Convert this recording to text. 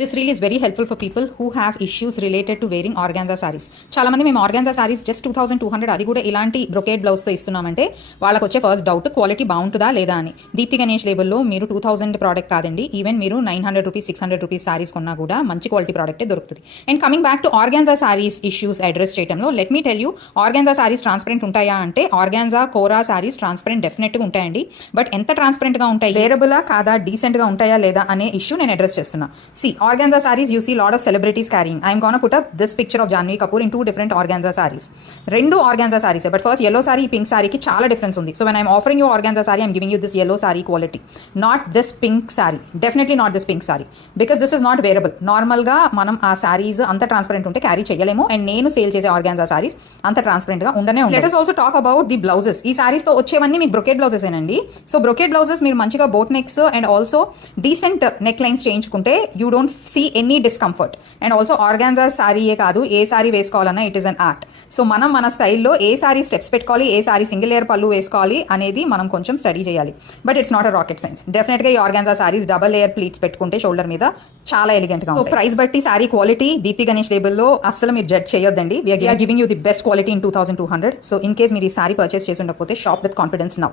This reel is very helpful for people who have issues related to wearing organza saris. చాలా మంది మేము organza saris just 2200 అది కూడా ఇలాంటి బ్రొకేడ్ బ్లౌజ్తో ఇస్తున్నామంటే వాళ్ళకి వచ్చే ఫస్ట్ డౌట్ క్వాలిటీ బాగుంటుందా లేదా అని. దీప్తి గణేష్ లేబుల్లో మీరు 2000 ప్రోడక్ట్ కాదండి, ఈవెన్ మీరు 900 రూపీస్ 600 రూపీస్ సారీస్ కొన్నా కూడా మంచి క్వాలిటీ ప్రోడక్టే దొరుకుతుంది. And coming back to organza sarees issues address చేయడంలో let me tell you, organza sarees transparent ఉంటాయా అంటే ఆర్గాన్జా కోరా సారీస్ ట్రాన్స్పరెంట్ డెఫినెట్గా ఉంటాయండి. బట్ ఎంత ట్రాన్స్పరెంట్గా ఉంటాయి, వేరబులా కాదా, డీసెంట్గా ఉంటాయా లేదా అనే ఇష్యూ నేను అడ్రస్ చేస్తున్నా. సి organza sarees you see lot of celebrities carrying. I am gonna put up this picture of Janhvi Kapoor in two different organza sarees. Rendu organza sarees, but first yellow saree pink saree ki chaala difference undi. So when I am offering you organza saree, I am giving you this yellow saree quality, not this pink saree. Definitely not this pink saree because this is not wearable. Normal ga manam aa sarees anta transparent unte carry cheyalemo, and nenu sale chese organza sarees anta transparent ga undane undadu. Let us also talk about the blouses. Ee sarees tho వచ్చేవన్నీ మీకు brocade blouses ఏనండి. So brocade blouses మీరు మంచిగా boat necks and also decent neck lines చేయించుకుంటే you don't see any discomfort. And also organza సారీయే కాదు, a sari వేసుకోవాలన్నా it is an art. So మనం మన స్టైల్లో ఏ సారీ స్టెప్స్ పెట్టుకోవాలి, ఏ సారీ సింగిల్ లేయర్ పళ్ళు వేసుకోవాలి అనేది మనం కొంచెం స్టడీ చేయాలి. But it's not a rocket science. డెఫినెట్గా ఈ organza sarees double layer pleats పెట్టుకుంటే షోల్డర్ మీద చాలా ఎలిగెంట్గా ఉంటుంది. ప్రైస్ బట్టి సారీ క్వాలిటీ దీప్తి గణేష్ లేబుల్లో అస్సలు మీరు జడ్జ్ చేయొద్దండి. We're giving you the best quality in 2200. So in case మీరు ఈ సారీ పర్చేస్ చేసి ఉండకపోతే షాప్ విత్ కాన్ఫిడెన్స్ నౌ.